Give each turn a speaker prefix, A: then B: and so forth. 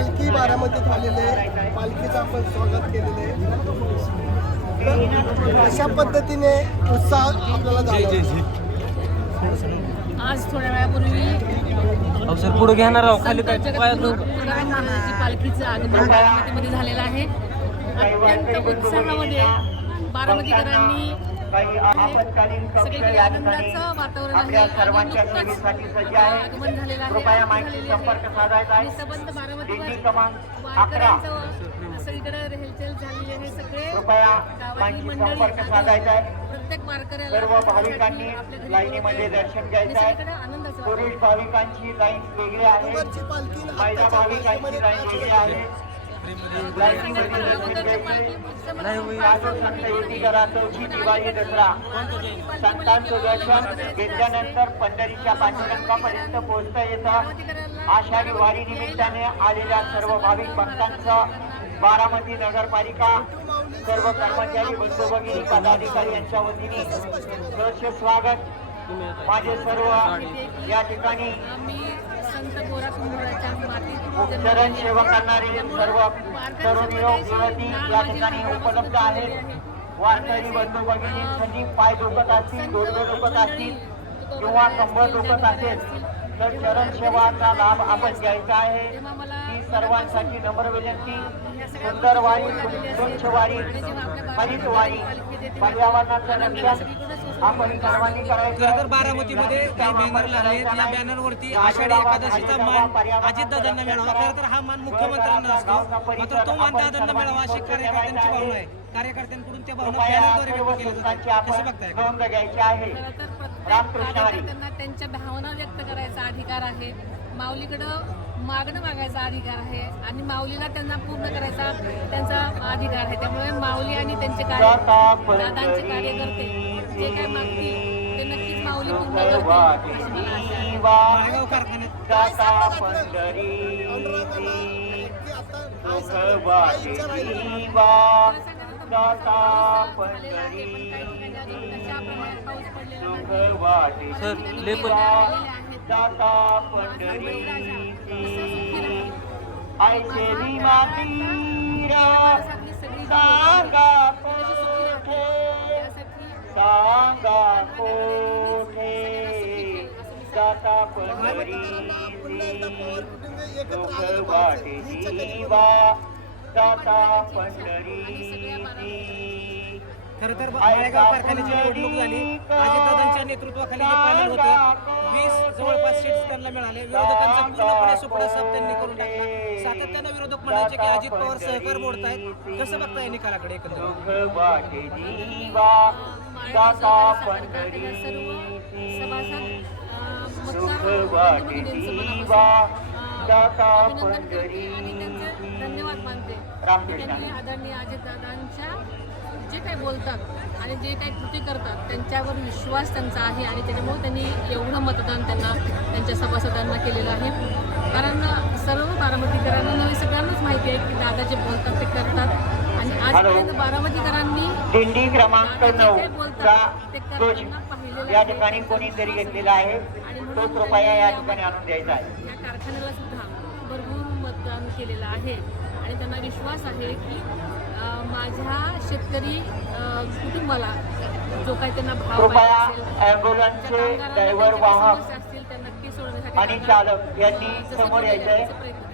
A: पालखी बारामतीत आलेले आहे. पालखीचं आपण स्वागत केलेलं आहे. अशा पद्धतीने उत्साह आपल्याला
B: आज थोड्या वेळापूर्वी
C: अवसर पुढे घेणार आहोत. खाली
B: पालखीचं आगमन बारामतीमध्ये झालेलं आहे. अत्यंत उत्साहामध्ये बारामतीकरांनी वातावरण आहे. आणि नुकतंच आगमन झालेलं आहे.
D: कृपया माहिती संपर्क. साधायचा आहे. दिंडी क्रमांक अकरा. कृपया माहिती संपर्क साधायचा आहे. सर्व भाविकांनी
B: आपल्या
D: लाईनीमध्ये. दर्शन घ्यायचं आहे. पुरुष भाविकांची लाईन वेगळी आहे. महिला भाविकांची लाईन वेगळी आहे.
A: आहे.
D: संत चौथी दिवाळी दसरा संतांचं दर्शन घेतल्यानंतर पंढरीच्या पाचुरंगापर्यंत पोहोचता येतं आषाढी वारी निमित्ताने आलेल्या सर्व भाविक भक्तांचं बारामती नगरपालिका सर्व कर्मचारी बंधू भगिनी पदाधिकारी यांच्या वतीने स्वागत माझे सर्व या ठिकाणी
B: आम्ही संत गोरा कुंभाराच्या मातीत
D: चरण सेवा करणारे सर्व तरुण युवक युवती या ठिकाणी उपलब्ध आहेत. वारकरी बंधू भगिनींसाठी पाय दुखत असतील डोळे दुखत असतील किंवा कंबर दुखत असेल तर चरण सेवाचा लाभ आपण घ्यायचा आहे. ही सर्वांसाठी नम्र विनंती. सुंदर वारी स्वच्छ वारी हरित वारी पर्यावरणाचं रक्षण.
C: खरं तर
D: करायचं
C: बारामतीमध्ये काही बॅनर लागले या बॅनरवरती आषाढी एकादशीचा मान अजितदादांना मिळावा. खरं तर हा मान मुख्यमंत्र्यांना असतो. मात्र तो मान दादांना मिळावा अशी कार्यकर्त्यांची भावना आहे. कार्यकर्त्यांकडून त्या भावना बॅनरद्वारे व्यक्त केल्या जातात. कसं बघताय.
B: त्यांच्या भावना व्यक्त करायचा अधिकार आहे. माऊलीकडं मागणं मागायचा अधिकार आहे आणि माऊलीला त्यांना पूर्ण करायचा त्यांचा अधिकार आहे. त्यामुळे माऊली आणि त्यांचे कार्य दादांचे कार्यकर्ते जे काय मागतील ते नक्कीच माऊली पूर्ण करतील. अशी मला आशा आहे.
C: माळेगाव कारखान्यात.
D: सुख
A: सांगायचं?
B: झालेला आहे, पण काही ठिकाणी अजून तशा प्रमाणात पाऊस पडलेला नाही.
C: सर,
B: सगळी सुखी राहतील?
D: सांगा कोठे जाता पंढरी
A: पुन्हा
D: वाटे जीवा जाता पंढरी
C: खर तर माळेगाव कारखान्याची निवडणूक झाली अजितदादांच्या नेतृत्वाखाली जे पॅनल होतं वीस जवळपास सीट्स त्यांना मिळाले विरोधकांचा पूर्णपणे सुपडा साफ त्यांनी करून टाकला. सातत्यानं विरोधक म्हणायचे की अजित पवार सहकार मोडतायत. कसं बघताय निकालाकडे एकंदरीत?
D: पंढरी सुख वाटे जीवा पंढरी
B: धन्यवाद मानते. त्यांनी आदरणीय अजितदादांच्या जे काही बोलतात आणि जे काही कृती करतात त्यांच्यावर विश्वास त्यांचा आहे आणि त्याच्यामुळे त्यांनी एवढं मतदान त्यांना त्यांच्या सभासदांना केलेलं आहे. कारण सर्व बारामतीकरांना सगळ्यांनाच माहिती आहे की दादा जे बोलतात ते करतात. आणि आजपर्यंत बारामतीकरांनी
D: दिंडी क्रमांक नऊ चा ध्वज या
B: आहे.
D: ठिकाणी कोणीतरी घेतलेला आहे तो कृपया या ठिकाणी आणून द्यायचा आहे.
B: या कारखान्याला सुद्धा भरपूर मतदान केलेलं आहे. आणि त्यांना विश्वास आहे की माझ्या शेतकरी कुटुंबाला जो काही त्यांना भाव
D: कृपया ॲम्ब्युलन्सचे ड्रायव्हर वाहक
B: समस्या असतील त्या नक्की सोडवण्यासाठी
D: आणि चालक यांनी समोर
B: जायचे प्रयत्न